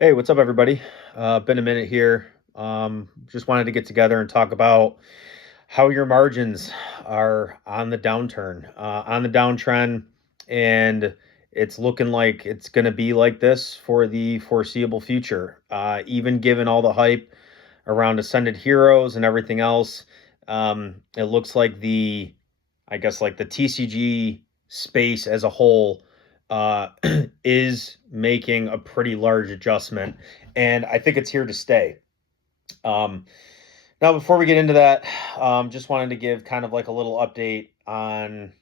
Hey, what's up, everybody? Been a minute here. Just wanted to get together and talk about how your margins are on the downturn, on the downtrend, and it's looking like it's going to be like this for the foreseeable future. Even given all the hype around Ascended Heroes and everything else, it looks like I guess, like the TCG space as a whole uh, is making a pretty large adjustment, and I think it's here to stay. Um, Now, before we get into that, just wanted to give kind of like a little update on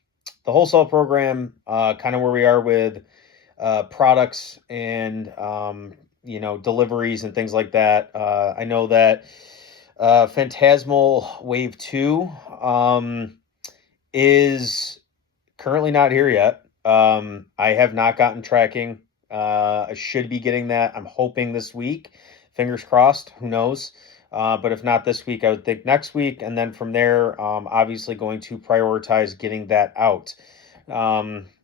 the wholesale program, kind of where we are with products and deliveries and things like that. I know that Phantasmal Wave 2 is currently not here yet. I have not gotten tracking. I should be getting that. I'm hoping this week. Fingers crossed. Who knows? But if not this week, I would think next week. And then from there, obviously going to prioritize getting that out.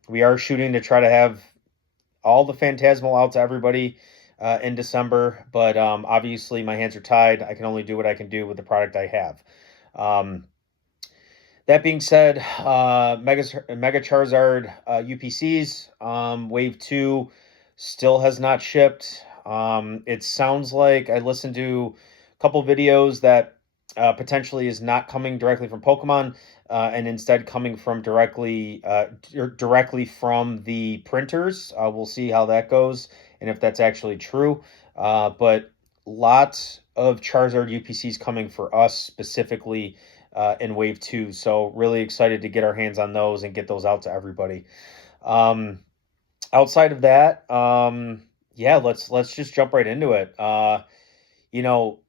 We are shooting to try to have all the Phantasmal out to everybody in December. But obviously, my hands are tied. I can only do what I can do with the product I have. Um, that being said, Mega Charizard UPCs Wave 2 still has not shipped. It sounds like I listened to a couple videos that potentially is not coming directly from Pokemon and instead coming from directly from the printers. We'll see how that goes and if that's actually true. But lots of Charizard UPCs coming for us specifically in Wave 2. So really excited to get our hands on those and get those out to everybody. Um, Outside of that, yeah, let's just jump right into it. You know,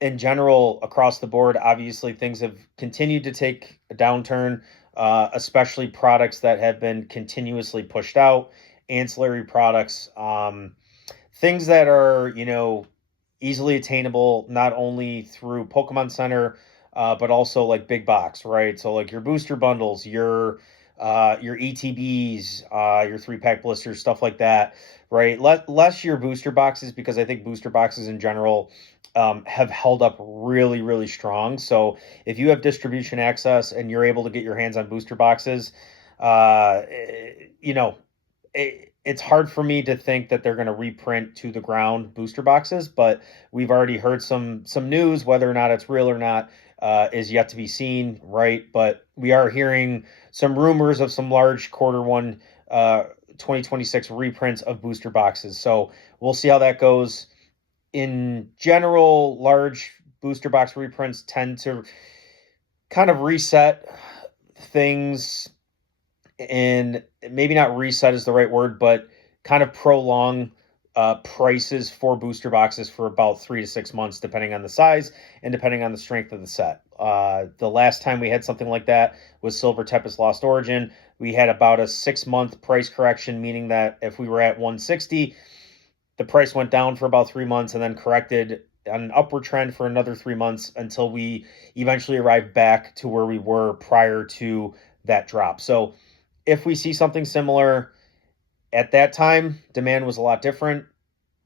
in general, across the board, obviously things have continued to take a downturn, especially products that have been continuously pushed out, ancillary products, things that are, easily attainable not only through Pokemon Center, but also like big box, right? So like your booster bundles, your ETBs, your 3-pack blisters, stuff like that, right? Less your booster boxes because I think booster boxes in general have held up really, really strong. So if you have distribution access and you're able to get your hands on booster boxes, you know, it's hard for me to think that they're going to reprint to the ground booster boxes, but we've already heard some news. Whether or not it's real or not is yet to be seen, right? But we are hearing some rumors of some large quarter one 2026 reprints of booster boxes. So we'll see how that goes. In general, large booster box reprints tend to kind of reset things, and maybe not reset is the right word, but kind of prolong prices for booster boxes for about 3 to 6 months, depending on the size and depending on the strength of the set. The last time we had something like that was Silver Tempest Lost Origin. We had about a 6 month price correction, meaning that if we were at 160, the price went down for about 3 months and then corrected on an upward trend for another 3 months until we eventually arrived back to where we were prior to that drop. So if we see something similar at that time, demand was a lot different.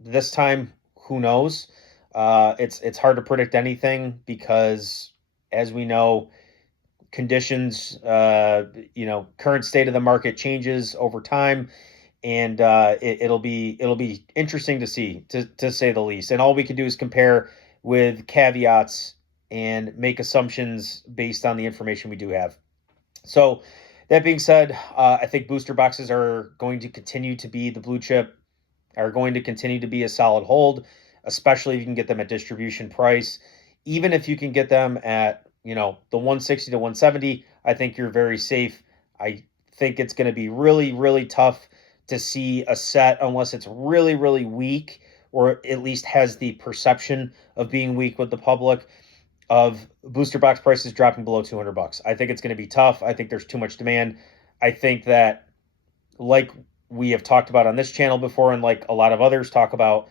This time, who knows? It's hard to predict anything because, as we know, conditions, current state of the market changes over time, and it'll be interesting to see, to say the least. And all we can do is compare with caveats and make assumptions based on the information we do have. So, that being said, I think booster boxes are going to continue to be the blue chip, are going to continue to be a solid hold, especially if you can get them at distribution price. Even if you can get them at, the 160 to 170, I think you're very safe. I think it's going to be really, really tough to see a set unless it's really, really weak or at least has the perception of being weak with the public, of booster box prices dropping below $200. I think it's going to be tough. I think there's too much demand. I think that, like we have talked about on this channel before, and like a lot of others talk about,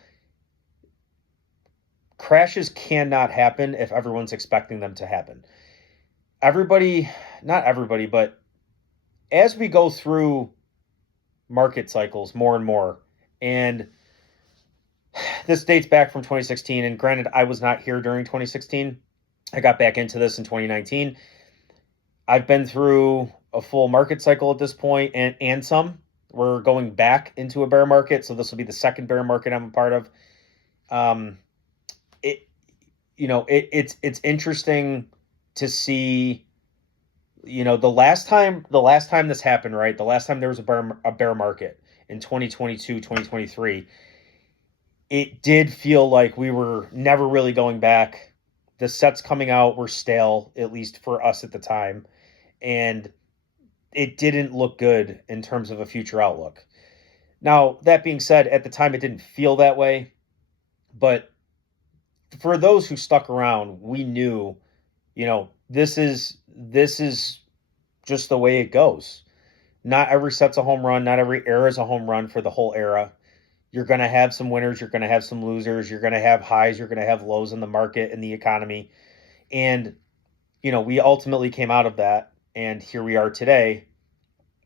crashes cannot happen if everyone's expecting them to happen. Everybody, not everybody, but as we go through market cycles more and more, and this dates back from 2016, and granted, I was not here during 2016. I got back into this in 2019. I've been through a full market cycle at this point, and some. We're going back into a bear market, so this will be the second bear market I'm a part of. Um, it it's interesting to see. The last time this happened, right? The last time there was a bear market in 2022, 2023, it did feel like we were never really going back. The sets coming out were stale, at least for us at the time, and it didn't look good in terms of a future outlook. Now, that being said, at the time it didn't feel that way, but for those who stuck around, we knew, this is just the way it goes. Not every set's a home run, not every era is a home run for the whole era. You're going to have some winners, you're going to have some losers, you're going to have highs, you're going to have lows in the market and the economy. And we ultimately came out of that, and here we are today,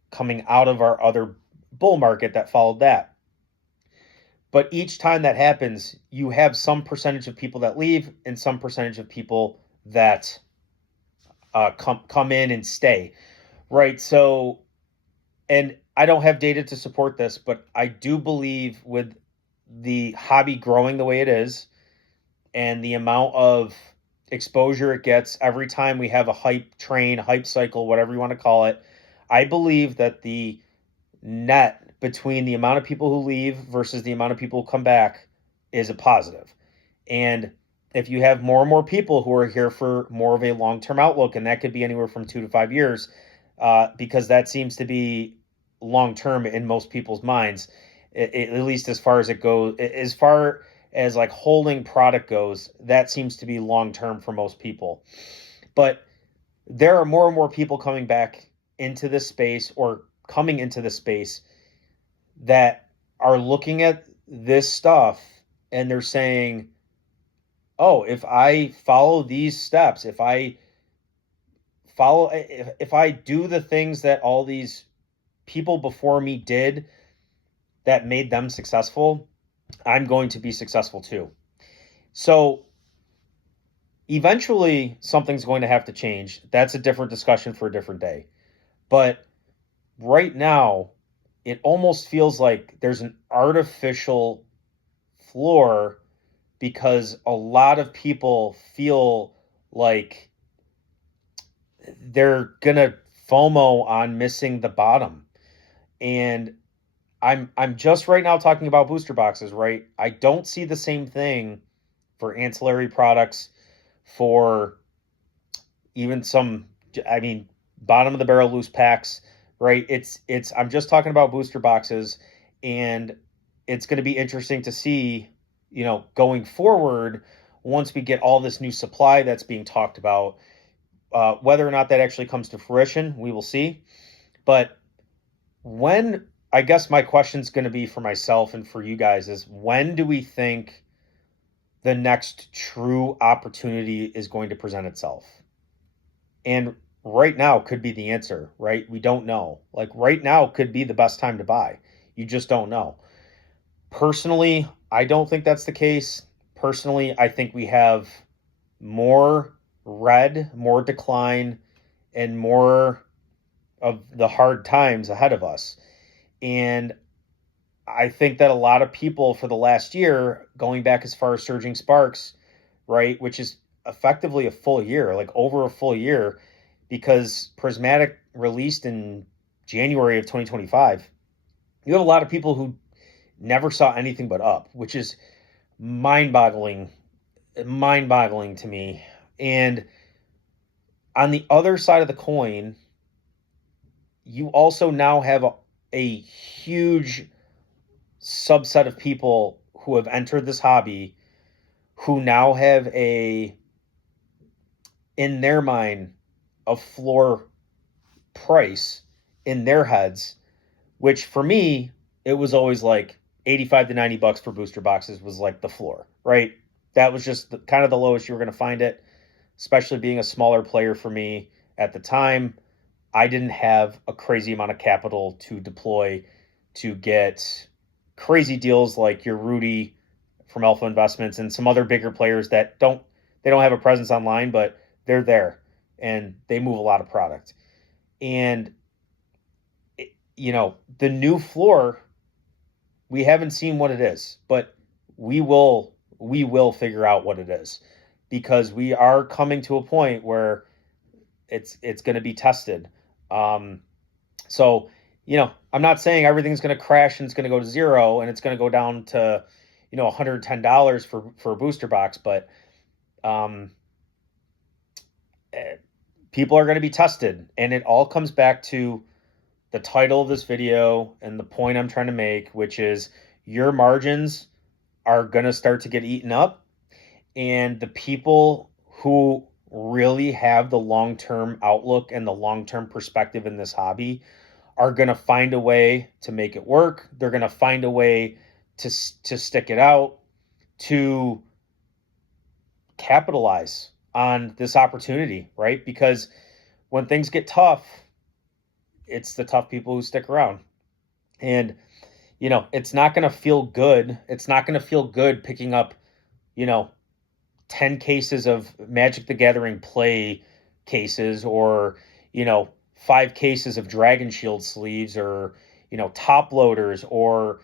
coming out of our other bull market that followed that. But each time that happens, you have some percentage of people that leave and some percentage of people that come in and stay, right? So, and I don't have data to support this, but I do believe with the hobby growing the way it is and the amount of exposure it gets every time we have a hype train, hype cycle, whatever you want to call it, I believe that the net between the amount of people who leave versus the amount of people who come back is a positive. And if you have more and more people who are here for more of a long-term outlook, and that could be anywhere from 2 to 5 years, because that seems to be long-term in most people's minds, at least as far as it goes, as far as like holding product goes, that seems to be long-term for most people. But there are more and more people coming back into this space or coming into the space that are looking at this stuff and they're saying, oh, if I follow these steps, if I do the things that all these people before me did that made them successful, I'm going to be successful too. So eventually something's going to have to change. That's a different discussion for a different day. But right now, it almost feels like there's an artificial floor because a lot of people feel like they're gonna FOMO on missing the bottom. And I'm just right now talking about booster boxes, right? I don't see the same thing for ancillary products, for even some, I mean, bottom of the barrel loose packs, right? I'm just talking about booster boxes, and it's going to be interesting to see, going forward, once we get all this new supply that's being talked about, whether or not that actually comes to fruition, we will see. But I guess my question's going to be for myself and for you guys is, when do we think the next true opportunity is going to present itself? And right now could be the answer, right? We don't know. Like right now could be the best time to buy. You just don't know. Personally, I don't think that's the case. Personally, I think we have more red, more decline, and more of the hard times ahead of us. And I think that a lot of people for the last year, going back as far as Surging Sparks, right, which is effectively a full year, like over a full year, because Prismatic released in January of 2025. You have a lot of people who never saw anything but up, which is mind-boggling to me. And on the other side of the coin, you also now have a huge subset of people who have entered this hobby who now have in their mind, a floor price in their heads, which for me, it was always like 85 to 90 bucks for booster boxes was like the floor, right? That was just kind of the lowest you were going to find it, especially being a smaller player for me at the time. I didn't have a crazy amount of capital to deploy to get crazy deals like your Rudy from Alpha Investments and some other bigger players that don't have a presence online, but they're there and they move a lot of product. And the new floor, we haven't seen what it is, but we will figure out what it is, because we are coming to a point where it's going to be tested. So, I'm not saying everything's going to crash and it's going to go to zero and it's going to go down to, $110 for a booster box, but people are going to be tested, and it all comes back to the title of this video and the point I'm trying to make, which is your margins are going to start to get eaten up, and the people who really have the long-term outlook and the long-term perspective in this hobby are going to find a way to make it work. They're going to find a way to stick it out, to capitalize on this opportunity, right? Because when things get tough, it's the tough people who stick around. And, it's not going to feel good. It's not going to feel good picking up, 10 cases of Magic the Gathering play cases, or, 5 cases of Dragon Shield sleeves, or, top loaders, or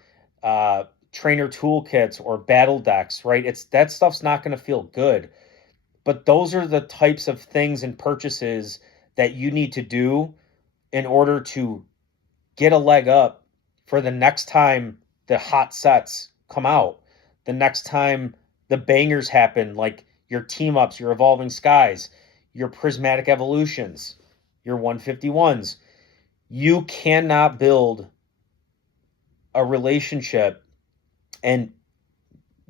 trainer toolkits, or battle decks, right? That stuff's not going to feel good. But those are the types of things and purchases that you need to do in order to get a leg up for the next time the hot sets come out, the next time the bangers happen, like your team ups, your evolving skies, your prismatic evolutions, your 151s. You cannot build a relationship and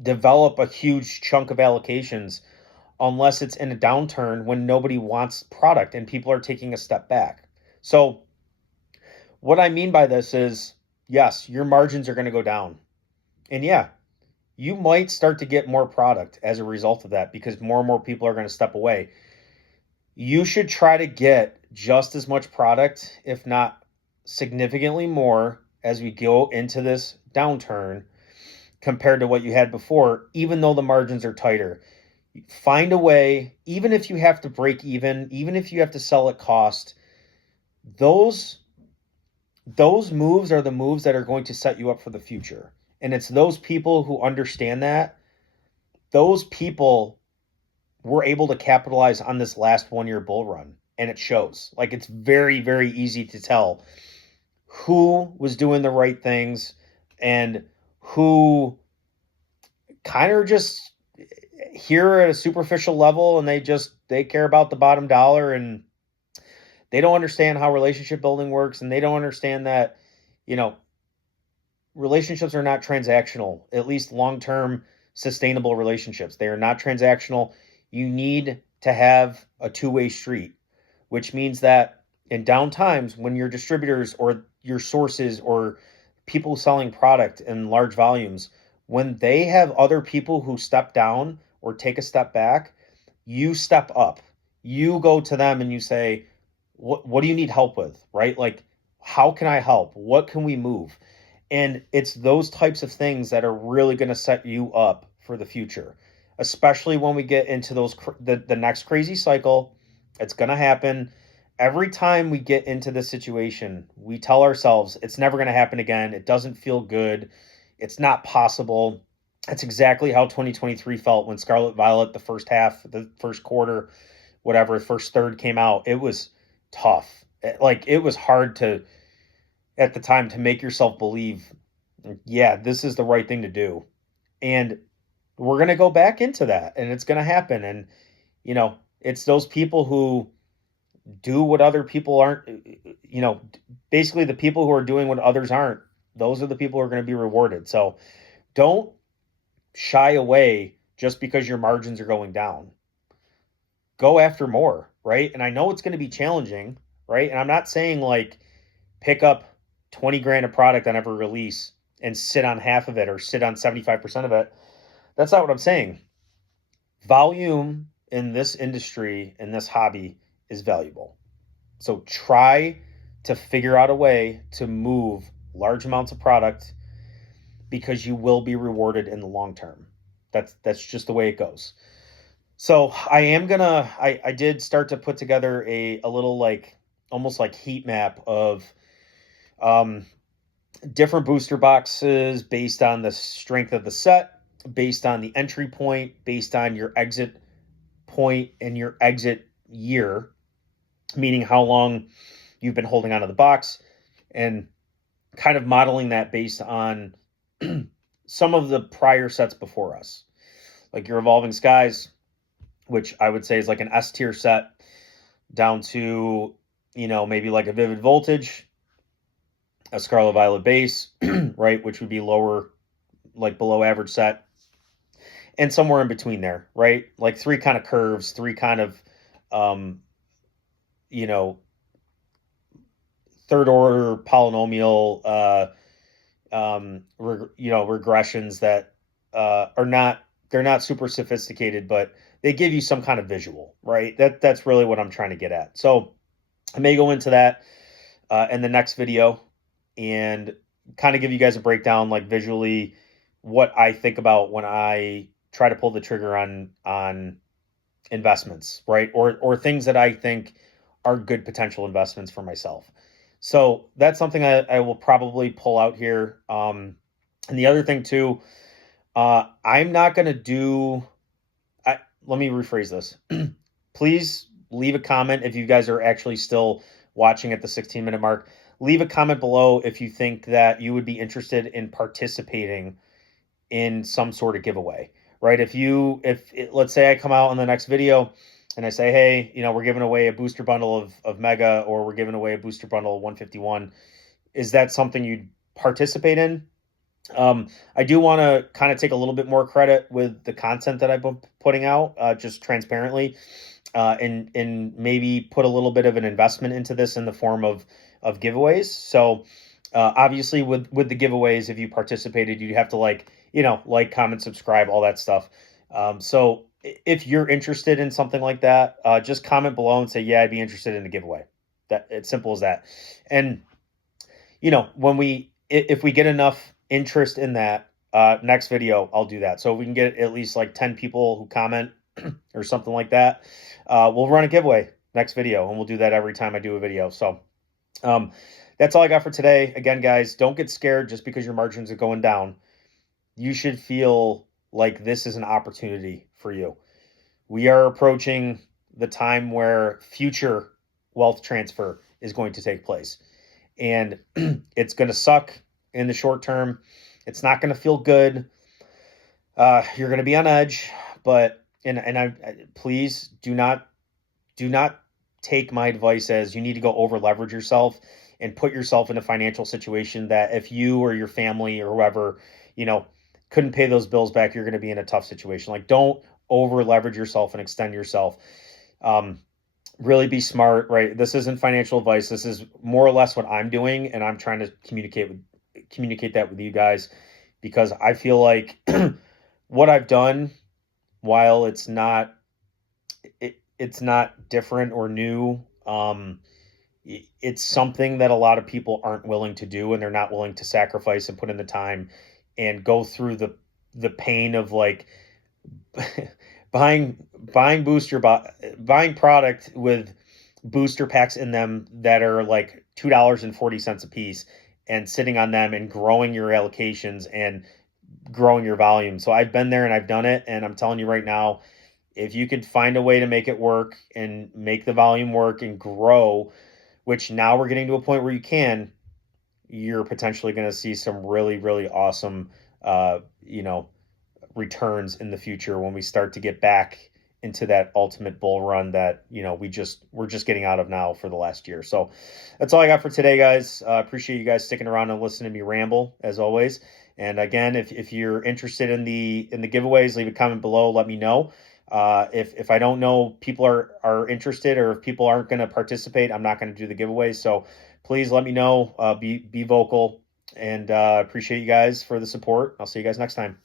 develop a huge chunk of allocations unless it's in a downturn when nobody wants product and people are taking a step back. So what I mean by this is, yes, your margins are going to go down. And yeah, you might start to get more product as a result of that, because more and more people are going to step away. You should try to get just as much product, if not significantly more, as we go into this downturn compared to what you had before, even though the margins are tighter. Find a way, even if you have to break even if you have to sell at cost, those moves are the moves that are going to set you up for the future. And it's those people who understand that. Those people were able to capitalize on this last 1-year bull run, and it shows. Like, it's very, very easy to tell who was doing the right things and who kind of just here at a superficial level, and they care about the bottom dollar, and they don't understand how relationship building works, and they don't understand that, relationships are not transactional, at least long-term sustainable relationships. They are not transactional. You need to have a two-way street, which means that in down times, when your distributors or your sources or people selling product in large volumes, when they have other people who step down or take a step back, you step up. You go to them and you say, what do you need help with, right? Like, how can I help? What can we move? And it's those types of things that are really going to set you up for the future, especially when we get into the next crazy cycle. It's going to happen. Every time we get into this situation, we tell ourselves it's never going to happen again. It doesn't feel good. It's not possible. That's exactly how 2023 felt when Scarlet Violet, the first half, the first quarter, whatever, first third came out. It was tough. It was hard at the time to make yourself believe, yeah, this is the right thing to do. And we're going to go back into that, and it's going to happen. And, it's those people who do what other people aren't, basically the people who are doing what others aren't. Those are the people who are going to be rewarded. So don't shy away just because your margins are going down. Go after more, right? And I know it's going to be challenging, right? And I'm not saying pick up 20 grand of product on every release and sit on half of it or sit on 75% of it. That's not what I'm saying. Volume in this industry, in this hobby, is valuable. So try to figure out a way to move large amounts of product, because you will be rewarded in the long term. That's just the way it goes. So I am gonna I did start to put together a little like almost like heat map of um different booster boxes based on the strength of the set, based on the entry point, based on your exit point and your exit year, meaning how long you've been holding onto the box, and kind of modeling that based on some of the prior sets before us, like your Evolving Skies, which I would say is like an S tier set, down to, maybe like a Vivid Voltage, a Scarlet Violet base, right, which would be lower, like below average set, and somewhere in between there, right? Like three kind of curves, three kind of, um, you know, third order polynomial, regressions that are not, they're not super sophisticated, but they give you some kind of visual, right? That's really what I'm trying to get at. So I may go into that in the next video and kind of give you guys a breakdown, like visually, what I think about when I try to pull the trigger on investments, right? Or things that I think are good potential investments for myself. So that's something I will probably pull out here. And the other thing too, I'm not going to do. Let me rephrase this. Please leave a comment if you guys are actually still watching at the 16-minute mark. Leave a comment below if you think that you would be interested in participating in some sort of giveaway, right? Let's say I come out on the next video and I say, hey, we're giving away a booster bundle of Mega, or we're giving away a booster bundle of 151. Is that something you'd participate in? I do want to kind of take a little bit more credit with the content that I've been putting out, just transparently, and maybe put a little bit of an investment into this in the form of giveaways. So obviously with the giveaways, if you participated, you'd have to like, comment, subscribe, all that stuff. So if you're interested in something like that, just comment below and say, yeah, I'd be interested in the giveaway. That it's simple as that. And if we get enough interest in that, next video, I'll do that. So if we can get at least like 10 people who comment or something like that, we'll run a giveaway next video, and we'll do that every time I do a video. So that's all I got for today. Again, guys, don't get scared just because your margins are going down. You should feel like this is an opportunity for you. We are approaching the time where future wealth transfer is going to take place. And it's going to suck in the short term. It's not going to feel good. You're going to be on edge, but I please do not take my advice as you need to go over leverage yourself and put yourself in a financial situation that if you or your family or whoever, couldn't pay those bills back, you're going to be in a tough situation. Like, don't over leverage yourself and extend yourself. Really be smart, right? This isn't financial advice. This is more or less what I'm doing, and I'm trying to communicate that with you guys, because I feel like what I've done, while it's not different or new, it's something that a lot of people aren't willing to do, and they're not willing to sacrifice and put in the time and go through the pain of like buying product with booster packs in them that are like $2.40 a piece, and sitting on them and growing your allocations and growing your volume. So I've been there and I've done it, and I'm telling you right now, if you could find a way to make it work and make the volume work and grow, which now we're getting to a point where you can, you're potentially going to see some really, really awesome, returns in the future when we start to get back into that ultimate bull run that, we're just getting out of now for the last year. So that's all I got for today, guys. Appreciate you guys sticking around and listening to me ramble as always. And again, if you're interested in the giveaways, leave a comment below. Let me know. If I don't know people are interested, or if people aren't going to participate, I'm not going to do the giveaways. So please let me know. Be vocal, and appreciate you guys for the support. I'll see you guys next time.